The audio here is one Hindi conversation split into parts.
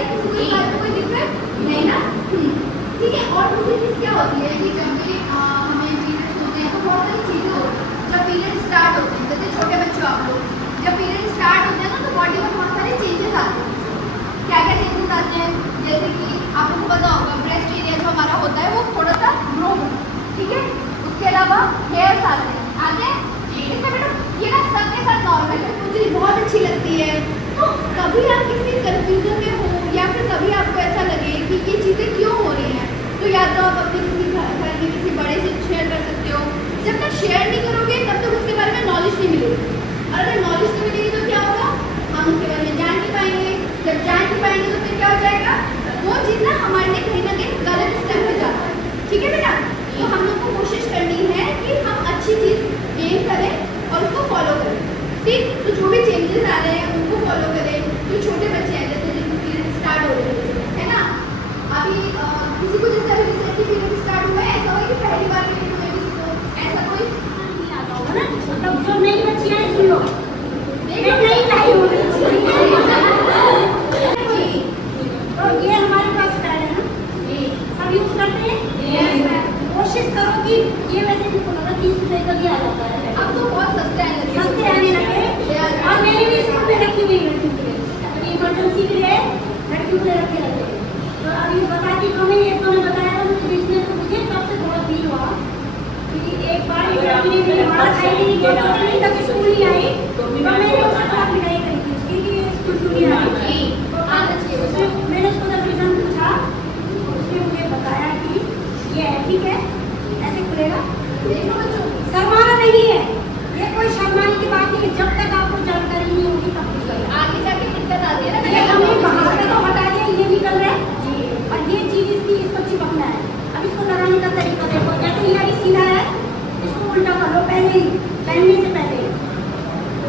राइट, किसी को इस बात में कोई दिक्कत नहीं ना। ठीक है। और दूसरी चीज़ क्या होती है कि जब भी हमें पीरियड्स होते हैं तो बहुत सारी चीज़ें होती हैं। जब पीरियड स्टार्ट होते हैं, जैसे छोटे बच्चों आप लोग जब पीरियड स्टार्ट होते हैं ना तो बॉडी में बहुत सारे चेंजेस आते हैं। क्या क्या चेंजेस आते हैं? जैसे कि आप लोगों को पता होगा ब्रेस्ट एरिया जो हमारा होता है वो थोड़ा सा ग्रो होता है। ठीक है। उसके अलावा हेयर्स आते हैं इसमें बेटा ये ना सबके साथ नॉर्मल है, मुझे बहुत अच्छी लगती है। तो कभी आप किसी कंफ्यूजन में हो या फिर कभी आपको ऐसा लगे कि ये चीज़ें क्यों हो रही हैं, तो या तो आप अपने किसी घर में किसी बड़े से शेयर कर सकते हो। जब तक शेयर नहीं करोगे तब तक उसके बारे में नॉलेज नहीं मिलेगी, और अगर नॉलेज नहीं मिलेगी तो क्या होगा, हम उसके बारे में जान नहीं पाएंगे। जब जान नहीं पाएंगे तो फिर क्या हो जाएगा, वो चीज़ ना हमारे लिए कहीं ना कहीं गलत स्टेप पे जाता है। ठीक है बेटा। तो हम लोग को कोशिश करनी है कि हम अच्छी चीज़ गेन करें और उसको फॉलो करें। ठीक। तो जो भी चेंजेस आ रहे हैं उनको फॉलो करें। जो छोटे बच्चे हैं जैसे जिनको पीरियड स्टार्ट हो रहे हैं, है ना, अभी किसी को जैसे अभी रिसेंटली पीरियड स्टार्ट हुआ है, ऐसा हुआ कि पहली बार पीरियड हुआ है किसी को, ऐसा कोई नहीं आता होगा ना। मतलब जो नई बच्चियां हैं सुन लो, नहीं लाई हो रही तो ये हमारे पास पैड है ना, सब यूज करते हैं। कोशिश करो कि ये वैसे भी 30 रुपए का भी आ जाता है, अब तो बहुत सस्ते आने लगे। और मैंने भी स्कूल में रखी हुई लड़कियों के लिए, अभी इमरजेंसी के लिए लड़कियों के रखे रहते हैं। तो अभी बताती तो मैं एक तो ने बताया था मुझे बीच तो मुझे तब से बहुत फील हुआ कि एक बार एक लड़की ने मेरी बात आई थी, तो नहीं तक स्कूल नहीं आई, तो मैंने उससे बात मिलाई करी थी उसकी कि स्कूल क्यों नहीं आई। तो मैंने उसको जब रीजन पूछा तो उसने मुझे बताया कि ये है, ठीक है, ऐसे खुलेगा, शर्माना नहीं है, ये कोई शर्माने की बात नहीं है। जब तक आपको जानकारी नहीं होगी तब तक आगे जाके दिक्कत आती है ना। ये हमने बाहर से तो हटा दिया, ये निकल रहा है और ये चीज इसको चिपकना है। अब इसको लगाने का तरीका देखो, जैसे ये अभी सीधा है, इसको उल्टा कर लो पहले ही, पहनने से पहले।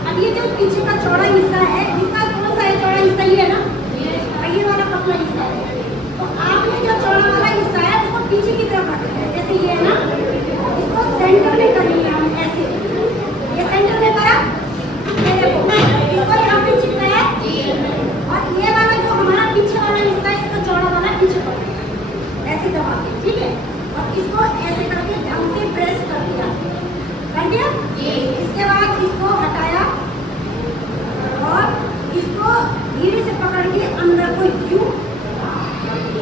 अब ये जो पीछे का चौड़ा हिस्सा है, इसका कौन सा है चौड़ा हिस्सा, ये है ना, ये वाला पतला हिस्सा है। तो आपने जो चौड़ा वाला हिस्सा है उसको पीछे की तरफ रखना है, जैसे ये है ना, इसको सेंटर में करनी है हम ऐसे, ये सेंटर में करा, ये देखो इसको यहाँ पे चिपकाया, और ये वाला जो हमारा पीछे वाला हिस्सा है इसका चौड़ा वाला पीछे पकड़ना, ऐसे दबा के, ठीक है, और इसको ऐसे करके ढंग से प्रेस कर दिया, कर दिया। इसके बाद इसको हटाया और इसको धीरे से पकड़ के अंदर को यूं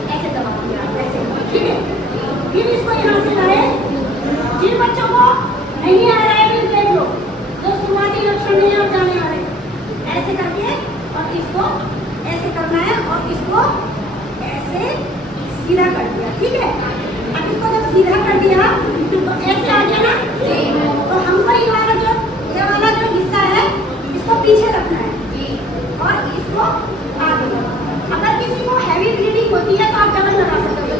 ऐसे दबा दिया, ऐसे, ठीक है। फिर इसको यहाँ से लाए, जिन बच्चों को नहीं आ रहा है भी देख लो, जो शुरुआती लक्षण नहीं अब जाने आ रहे, ऐसे करके और इसको ऐसे करना है और इसको ऐसे सीधा कर दिया, ठीक है। अब इसको जब सीधा कर दिया तो ऐसे आ गया ना, तो हमको ये वाला जो हिस्सा है इसको पीछे रखना है और इसको आगे। अगर किसी को हैवी ब्लीडिंग होती है तो आप डबल लगा सकते हो,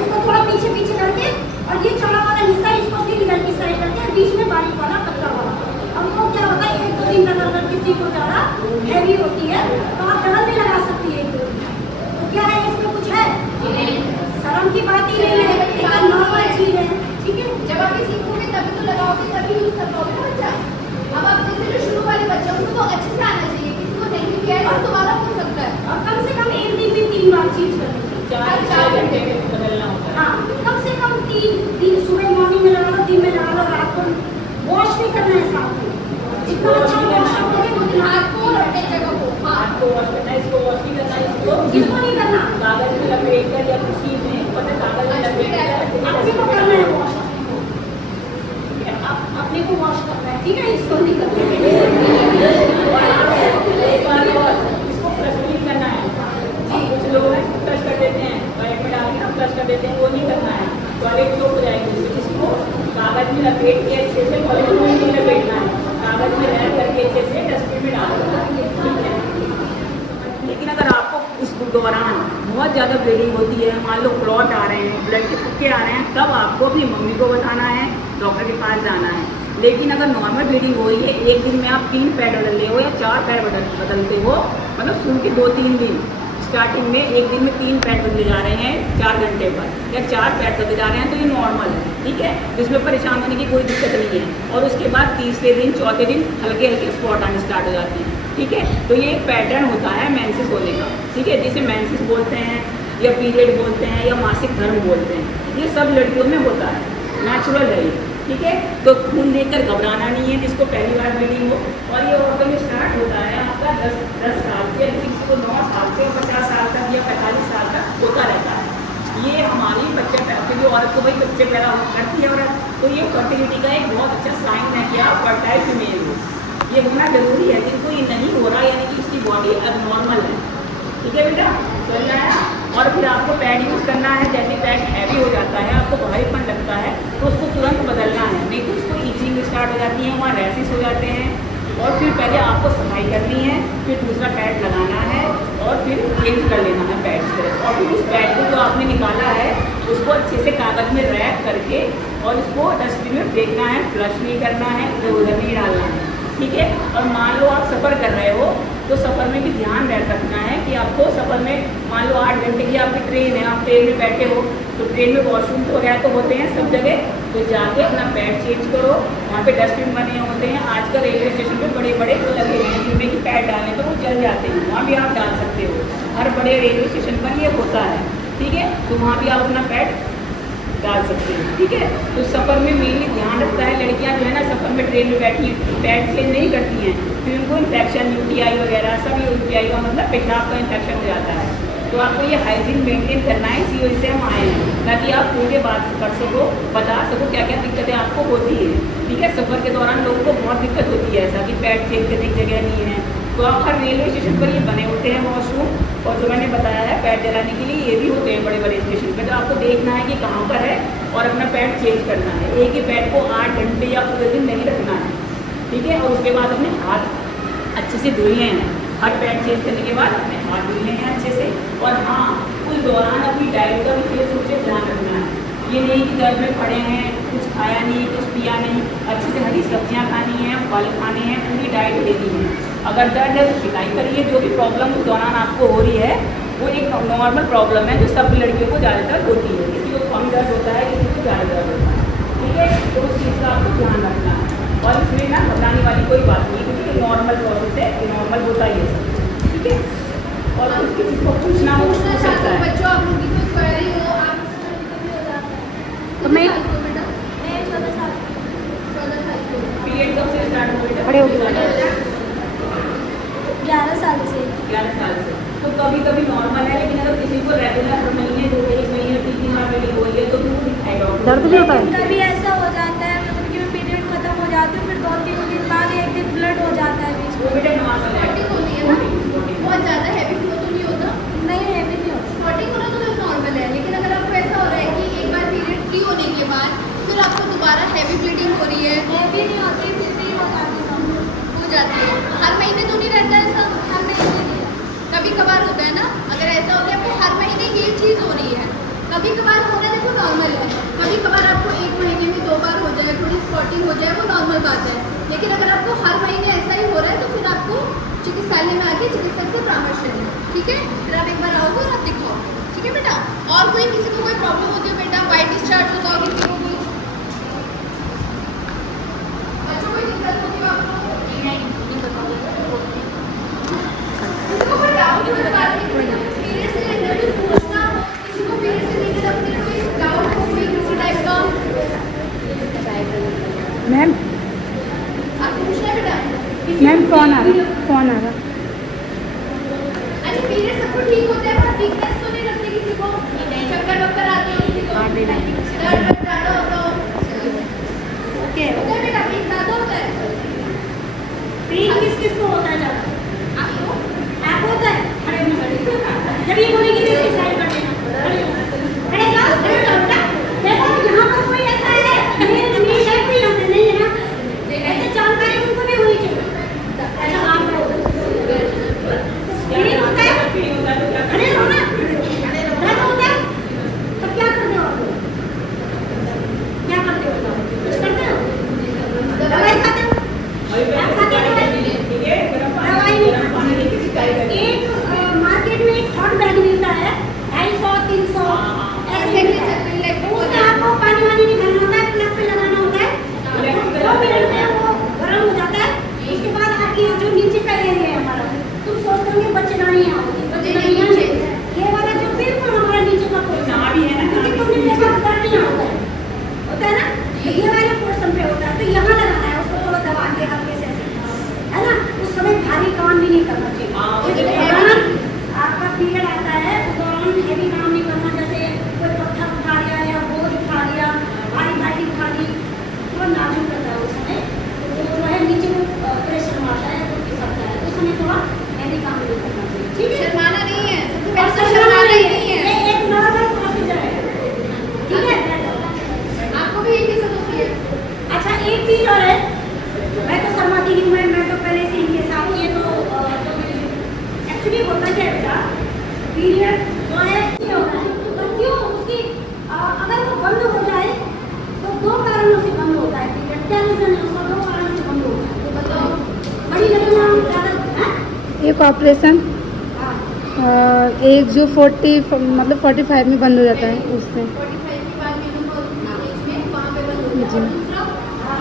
इसको थोड़ा पीछे पीछे करके, और ये चौड़ा वाला हिस्सा इसको फिर इधर की साइड करके, बीच में बारीक वाला पतला वाला। और वो क्या होता है, 1-2 दिन तक अगर किसी को ज़्यादा हैवी होती है तो आप डबल भी लगा सकती है। तो क्या है, इसमें कुछ है, शर्म की बात ही नहीं है, एक नॉर्मल चीज है, ठीक है। जब आप सीखोगे तभी तो लगाओगे, तभी यूज कर पाओगे बच्चा। अब आप जैसे जो शुरू वाले बच्चे उनको तो अच्छे से आना चाहिए, किसी को नहीं किया है और दोबारा हो सकता है। और कम से कम एक दिन में 3 बार चीज करनी, 4 घंटे में बदलना होता है। हाँ, कम से कम 3 दिन, सुबह मॉर्निंग में लगा लो, दिन में लगा लो, रात को वॉश नहीं करना है साथ में, जितना अच्छा वॉश करोगे उतना हाथ को और हर जगह को, हाथ को वॉश करना है, इसको वॉश नहीं करना, इसको नहीं करना, कागज में लपेट कर या किसी में कागज में लपेट कर अपने को करना है वॉश, अपने को वॉश करना है, ठीक है, इसको नहीं करना है। एक बार और इसको फ्लश नहीं करना है। कुछ लोग फ्लश कर देते हैं, टॉयलेट में डाल के ना फ्लश कर देते हैं, वो नहीं करना है, टॉयलेट चौक हो जाएगी। इसको कागज में लपेट के अच्छे से, पॉलिथीन में नहीं लपेटना है, कागज में रैप करके अच्छे से डस्टबिन में डालना है, ठीक है। लेकिन अगर आपको उस दौरान बहुत ज़्यादा ब्लीडिंग होती है, मान लो क्लॉट आ रहे हैं, ब्लड के थक्के आ रहे हैं, तब आपको अपनी मम्मी को बताना है, डॉक्टर के पास जाना है। लेकिन अगर नॉर्मल ब्लीडिंग हो रही है, एक दिन में आप 3 पैड बदल रहे हो या 4 पैड बदलते हो, मतलब शुरू के 2-3 दिन स्टार्टिंग में एक दिन में 3 पैड बदले जा रहे हैं 4 घंटे पर, या 4 पैड बदले जा रहे हैं, तो ये नॉर्मल है, ठीक है, इसमें परेशान होने की कोई दिक्कत नहीं है। और उसके बाद तीसरे दिन, चौथे दिन हल्के हल्के स्पॉट आने स्टार्ट हो जाते हैं। ठीक है। तो ये एक पैटर्न होता है मेंसेस होने का, ठीक है, जिसे मेंसेस बोलते हैं या पीरियड बोलते हैं या मासिक धर्म बोलते हैं। ये सब लड़कियों में होता है, नेचुरल है ये, ठीक है। तो खून देखकर घबराना नहीं है जिसको पहली बार ब्लीडिंग हो। और ये औरतों में स्टार्ट होता है आपका 10 साल से, किसी को 9 साल से 50 साल तक या 45 साल तक होता रहता है। ये हमारी बच्चे क्योंकि औरत को भाई बच्चे पैदा करती है औरत, तो ये फर्टिलिटी का एक बहुत अच्छा साइन है कि आप फर्टाइल फीमेल हो। ये होना जरूरी है, जिनको ये नहीं हो रहा यानी कि उसकी बॉडी एबनॉर्मल है, ठीक है बेटा, समझ में आया। और फिर आपको पैड यूज़ करना है। जैसे पैड हैवी हो जाता है, आपको भारीपन लगता है, तो उसको तुरंत बदलना है, नहीं तो उसको ईचिंग स्टार्ट हो जाती है, वहाँ रैसेस हो जाते हैं। और फिर पहले आपको सफाई करनी है, फिर दूसरा पैड लगाना है और फिर चेंज कर लेना है पैड से। और फिर उस पैड को जो आपने निकाला है उसको अच्छे से कागज़ में रैप करके और उसको डस्टबिन में फेंकना है, फ्लश नहीं करना है, इधर उधर नहीं डालना है, ठीक है। और मान लो आप सफ़र कर रहे हो तो सफ़र में भी ध्यान रखना है कि आपको सफ़र में मान लो 8 घंटे की आपकी ट्रेन है, आप ट्रेन में बैठे हो तो ट्रेन में वॉशरूम वगैरह तो होते हैं सब जगह, तो जाके अपना पैड चेंज करो। वहाँ पे डस्टबिन बने होते हैं, आजकल रेलवे स्टेशन पे बड़े बड़े वो लगे हैं जिनमें कि पैड डालें तो वो जल जाते हैं, वहाँ भी आप डाल सकते हो। हर बड़े रेलवे स्टेशन पर ये होता है, ठीक है, तो वहाँ भी आप अपना पैड डाल सकते हैं, ठीक है। तो सफ़र में मेनली ध्यान रखता है, लड़कियां जो है ना सफ़र में ट्रेन में बैठी पैड चेंज नहीं करती हैं, फिर उनको इन्फेक्शन UTI वगैरह सब, ये UTI का मतलब पेशाब का इन्फेक्शन हो जाता है। तो आपको ये हाइजीन मेंटेन करना है, इसी वजह से हम आए हैं, ताकि आप पूरे बात कर सको, बता सको क्या क्या दिक्कतें आपको होती है, ठीक है। सफ़र के दौरान लोगों को बहुत दिक्कत होती है, ऐसा कि पैड चेंज करने की जगह नहीं है, तो आप हर रेलवे स्टेशन पर ये बने होते हैं वॉशरूम। और जो मैंने बताया है पैड जलाने के लिए, ये भी होते हैं बड़े बड़े स्टेशन पर। तो आपको देखना है कि कहाँ पर है और अपना पैड चेंज करना है। एक ही पैड को 8 घंटे या पूरे दिन नहीं रखना है, ठीक है। और उसके बाद अपने हाथ अच्छे से धुलने हैं, हर पैड चेंज करने के बाद अपने हाथ धुलने हैं अच्छे से। और हाँ, उस दौरान अपनी डाइट का विशेष रूप से ध्यान रखना है। ये नहीं कि घर में पड़े हैं, कुछ खाया नहीं, कुछ पिया नहीं, अच्छे से हरी सब्जियां खानी हैं, फल खाने हैं, पूरी डाइट लेनी है। अगर दर्द है तो शिकायत करिए, जो भी प्रॉब्लम उस दौरान आपको हो रही है वो एक नॉर्मल प्रॉब्लम है जो सब लड़कियों को ज़्यादातर होती है। किसी को कम दर्द होता है, किसी को ज़्यादा दर्द होता है, ठीक है। तो उस चीज़ का आपको ध्यान रखना है। और इसमें ना घबराने वाली कोई बात नहीं है, क्योंकि नॉर्मल प्रोसेस है, ये नॉर्मल होता ही है सब, ठीक है। और कुछ किसी को पूछना हो पूछना पूछ चाहते सकता हो है। बच्चों, आप लोग की कोई क्वेरी हो आप तो मैं- बेटा 14 साल की हो। पीरियड कब से स्टार्ट हो बेटा? बड़े हो गए। 11 साल से 11 साल से। तो कभी कभी नॉर्मल है, लेकिन अगर किसी को रेगुलर महीने 2 महीने 3 बार ब्लीडिंग हो रही है तो वो दिखाई डॉक्टर। दर्द भी होता है? कभी ऐसा हो जाता है, मतलब कि मैं पीरियड खत्म हो जाती हूँ, फिर 2-3 दिन बाद एक दिन ब्लड हो जाता है बीच वो बेटा नॉर्मल है। स्पॉटिंग होती है ना, बहुत ज़्यादा हैवी फ्लो तो नहीं होता। में। नहीं है भी नहीं होता। स्पॉटिंग होना तो नॉर्मल है, लेकिन अगर आपको ऐसा हो रहा है कि एक बार पीरियड फ्री होने के बाद फिर आपको दोबारा हैवी ब्लीडिंग हो रही है, है भी नहीं होती, फिर भी हो जाती है। हो जाती है, हर महीने तो नहीं रहता है सब, हर महीने नहीं है। कभी कभार होता है ना। अगर ऐसा हो गया फिर हर महीने ये चीज़ हो रही है, कभी कभार होना देखो नॉर्मल है। कभी कभार आपको 1 महीने में 2 बार हो जाए, थोड़ी स्पॉटिंग हो जाए, वो नॉर्मल बात है। लेकिन अगर आपको हर महीने ऐसा ही हो रहा है तो फिर आपको चिकित्सालय में आके चिकित्सक से परामर्श लेना, ठीक है। फिर आप एक बार आओगे और आप दिखाओ, ठीक है बेटा। और कोई किसी को कोई प्रॉब्लम होती है बेटा, वाइट डिस्चार्ज होता हो किसी को, कोई बच्चों कोई दिक्कत होती हो आपको? नहीं बताओ। किसी को कोई डाउट हो इस बारे में, पीरियड से रिलेटेड पूछना हो, किसी को पीरियड से रिलेटेड अपने कोई डाउट हो, कोई किसी टाइप का मैम आप पूछना बेटा। मैम फोन आ रहा। अच्छा, पीरियड सबको ठीक होता है पर वीकनेस तो नहीं लगती किसी को? चक्कर वक्कर आते हो किसी को? हाँ, नहीं। दर्द ज़्यादा करना हाँ, चाहिए। मुझे इस दौरान आपका पीरियड आता है, उस दौरान हैवी काम नहीं करना, जैसे कोई पत्थर उठा लिया या बोझ उठा लिया, भारी भारी उठा ली, तो नाजुक रहता है उस समय, तो जो है नीचे को प्रेशर मारता है तो खिसकता है, तो उस समय थोड़ा हैवी काम नहीं करना चाहिए, ठीक है। शर्माना नहीं है, सबसे और पहले तो शर्माना ही नहीं है। ये एक नॉर्मल प्रोसीजर है, ठीक है। आपको भी यही दिक्कत होती है? अच्छा एक चीज और है, मैं तो शर्माती नहीं हूँ, मैं तो पहले से इनके साथ ये तो एक्चुअली होता क्या है बेटा, पीरियड जो है ये होता है, तो क्यों उसकी अगर वो बंद हो जाए तो दो कारणों से बंद होता है पीरियड, क्या रीजन है उसका, दो कारण से बंद होता है, तो बताओ। बड़ी लगना ज़्यादा है, एक ऑपरेशन हाँ और एक जो 45 में बंद हो जाता है उससे। 45 के बाद मेनोपॉज एज में वहाँ पे बंद होता है। जी। और दूसरा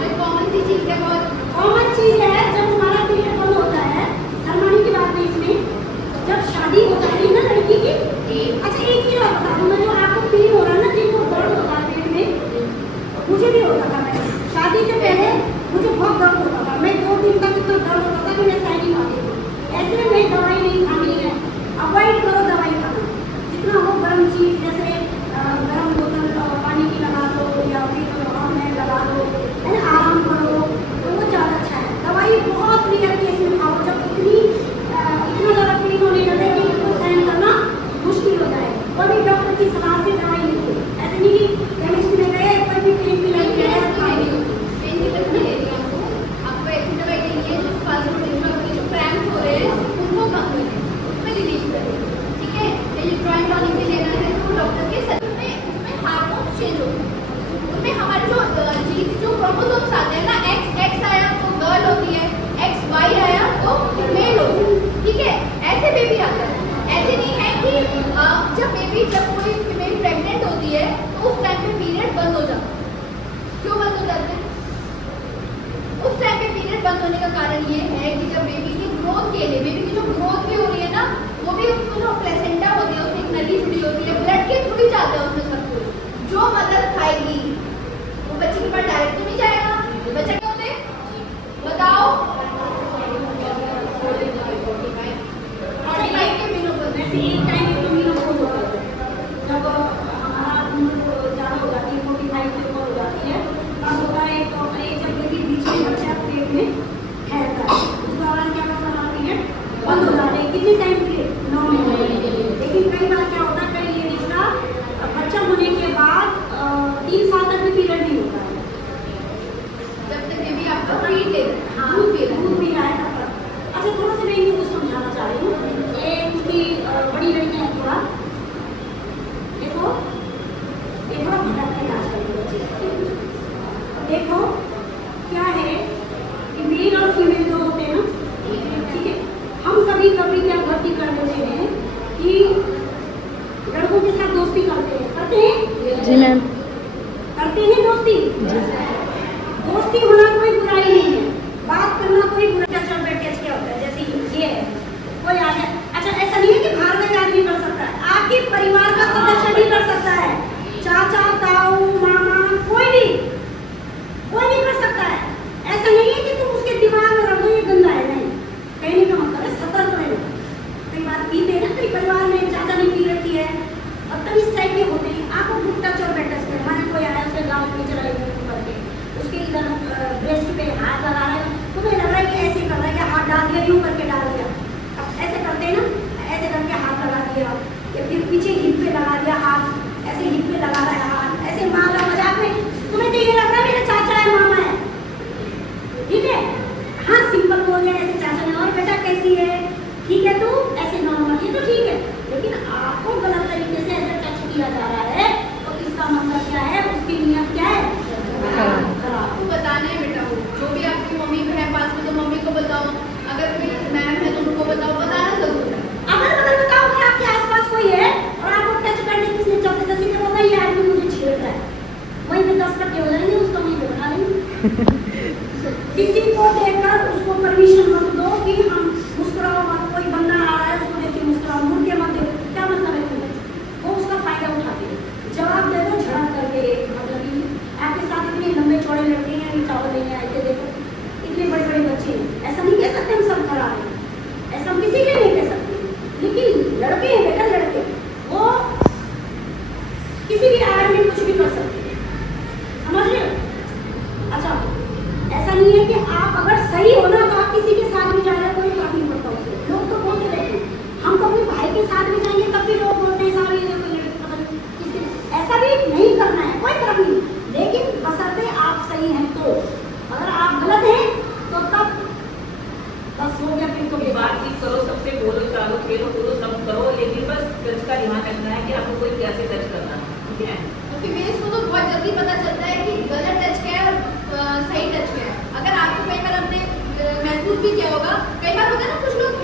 एक कॉमन सी चीज़ है, बहुत कॉमन चीज है, जब हमारा पीरियड बंद होता है, शर्माने की बात नहीं इसमें, जब शादी हो जाती है ना लड़की की। अच्छा एक चीज और बता दूं मैं, जो आपको फील हो रहा है ना, जिनको दर्द होता है पेट में, मुझे भी होता था, मैं शादी से पहले मुझे बहुत दर्द होता था, मैं 2 दिन तक इतना दर्द होता था कि मैं सह नहीं पाती थी। ऐसे में दवाई नहीं खानी है, अवॉइड करो दवाई खाना, जितना हो गर्म चीज, जैसे गर्म बोतल पानी की लगा दो या फिर हाथ में लगा दो, है ना, आराम करो, तो वो ज़्यादा अच्छा है। दवाई बहुत रेयर केस में खाओ, जब इतना ज़्यादा पेन होने लगे कि उनको सहन करना मुश्किल हो जाए, और भी डॉक्टर की सलाह से दवाई लीजिए, ऐसे नहीं कि केमिस्ट में गए कोई भी पेन किलर पेन लिया किलर खा नहीं ली। होती, पेन किलर नहीं लेनी है आपको। आपको ऐसी दवाई लेनी है जो फास्ट जो क्रैम्प्स हो रहे हैं उनको कम करें, उसमें रिलीफ करें, ठीक है। इलेक्ट्रॉनिक टॉनिक भी लेना है तो डॉक्टर के सर उसमें हार्मोन्स चेंज होते हैं, उनमें हमारे जो क्रोमोसोम्स आते हैं ना, एक्स आया तो गर्ल होती है, XY आया तो मेल होती है, ठीक है। ऐसे बेबी आता है, ऐसे नहीं है कि जब कोई फीमेल प्रेग्नेंट होती है तो उस टाइम पे पीरियड बंद हो जाता है। क्यों बंद हो जाते हैं? उस टाइम पे पीरियड बंद होने का कारण ये है कि जब बेबी की ग्रोथ के लिए, बेबी की जो ग्रोथ भी हो रही है ना, वो भी उसको जो प्लेसेंटा होती है उसकी एक नली जुड़ी होती है, ब्लड के थ्रू ही जाता है उसमें सब कुछ। जो मदर खाएगी वो बच्चे के पास डायरेक्ट तो नहीं जाएगा। बच्चा क्या होते हैं बताओ? 45 के मेनोपॉज में वैसे एक टाइम पे तो मेनोपॉज होता है, जब हमारा उम्र ज़्यादा हो जाती है, 45 से ऊपर हो जाती है, तब होता है एक और एक, जब बेबी बीच में बच्चा पेट में ठहरता है, उस दौरान क्या होता है, हमारा पीरियड बंद हो जाता है। कितने टाइम के? 9 महीने। लेकिन कई बार क्या होता है, कई लेडीज का बच्चा होने के बाद 3 साल तक भी पीरियड नहीं होता है, जब तक बेबी आपका फीड ले रहा है, हाँ दूध पी रहा है। दूध भी रहा है तब तक। अच्छा थोड़ा सा मैं इनको समझाना चाह रही हूँ, ये क्योंकि बड़ी लड़कियाँ हैं थोड़ा, देखो ये थोड़ा भटक के नाच करेंगे बच्चे। देखो क्या है कि मेल और फीमेल जो होते हैं ना, ठीक है, हम कभी कभी क्या गलती कर देते हैं कि लड़कों के साथ दोस्ती करते हैं जी मैम। करते हैं दोस्ती। दोस्ती होना कोई बुराई नहीं है, बात करना कोई बुरा। चल बैठ के क्या होता है, जैसे ये है, कोई आ गया, अच्छा ऐसा नहीं है कि बाहर का आदमी कर सकता है, आपके परिवार का सदस्य भी कर सकता है, चाचा ताऊ मामा कोई भी कर सकता है। ऐसा नहीं है कि तुम उसके दिमाग में रख दो ये गंदा है, नहीं, कहने का मतलब है सतर्क रहना। कई बार पीते हैं ना, कई परिवार में चाचा ने पी रखी है, अब तब इस टाइप के होते हैं, आपको गुड टच और बैड टच पे, हमारे कोई आया उसके गाँव में चला करके उसके इधर ब्रेस्ट पे हाथ लगा रहा है, तुम्हें लग रहा है कि ऐसे कर रहा है कि हाथ डाल दिया, यूँ करके डाल दिया, अब ऐसे करते हैं ना, ऐसे करके हाथ लगा दिया, या फिर पीछे हिप पे लगा दिया हाथ, ऐसे हिप पे लगा रहा है हाथ, ऐसे मार रहा मजाक में, तुम्हें तो ये लग रहा है मेरा चाचा है मामा है, ठीक है, हाँ सिंपल बोल गया ऐसे चाचा ने, और बेटा कैसी है, ठीक है तू, ऐसे नॉर्मल, ये तो ठीक है, लेकिन आपको गलत तरीके से ऐसे टच किया जा रहा है, तो इसका मतलब क्या है, उसकी नियत क्या है, खराब। आपको बताना है बेटा, वो जो भी आपकी मम्मी है पास में तो मम्मी को बताओ, अगर कोई मैम है तो उनको बताओ, बताना जरूर है। अगर बताओ कि आपके आसपास कोई है और आपको टच करने किसने चलते जैसे कि बोला ये आदमी मुझे छेड़ रहा है, वहीं पे 10 कट्टे हो जाएंगे, उसका वहीं पे बना लेंगे। किसी को देखकर उसको परमिशन मत दो कि हम मुस्कुरा से बोलो, चालो, खेलो, कूदो, सब करो, लेकिन बस टच का ध्यान रखना है कि आपको कोई कैसे टच करना है, ठीक है। तो फीमेल्स को तो बहुत जल्दी पता चलता है कि गलत टच क्या है और सही टच क्या है। अगर आपको कई बार हमने महसूस भी किया होगा, कई बार होता है ना कुछ लोग